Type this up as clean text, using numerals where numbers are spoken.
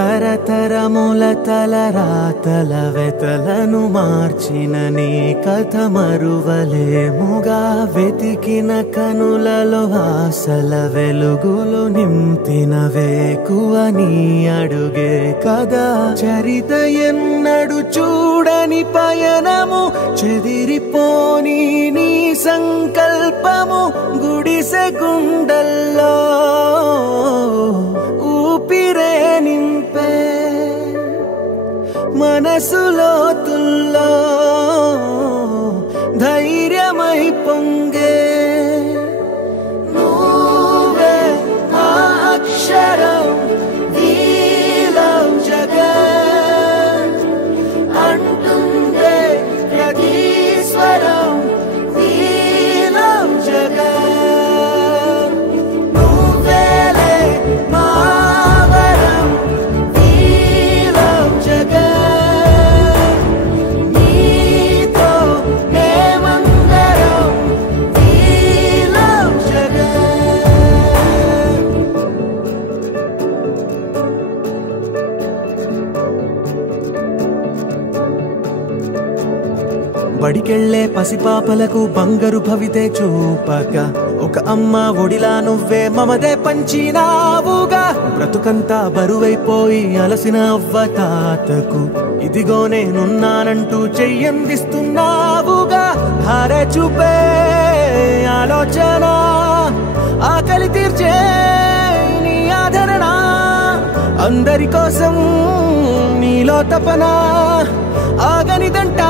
తరతరముల తలరాతల వెతలను మార్చిన నీ కథ మరువలేముగా వెతికిన కనులలో ఆశల వెలుగులు నింపిన వేకువ నీ అడుగే కదా చరిత ఎన్నడు చూడని పయనము చెదిరిపోని నీ సంకల్పము గుడిసె గుండల్లో ఊపిరే నింపే మనసులో తుల్లో ధైర్యమై పొంగే నువ్వే ఆ అక్షరం వీలం జగత్ అంటుందే ప్రతి స్వరం వీలం జగత్ నువ్వేలే మావరం వీలం జగత్ నీతో మేమందరం వీలం జగత్ బడికెళ్లే పసిపాపలకు బంగారు భవితే చూపక ఒక అమ్మ ఒడిలా నువ్వే మమదే పంచినావుగా బ్రతుకంతా బరువైపోయి అలసిన అవ్వ తాతకు ఇదిగో నేనున్నానంటూ చెయ్యందిస్తున్నావుగా ధారే చూపే ఆలోచన ఆకలి తీర్చే నీ ఆదరణ అందరి కోసం నీలో తపన ఆగనిదంట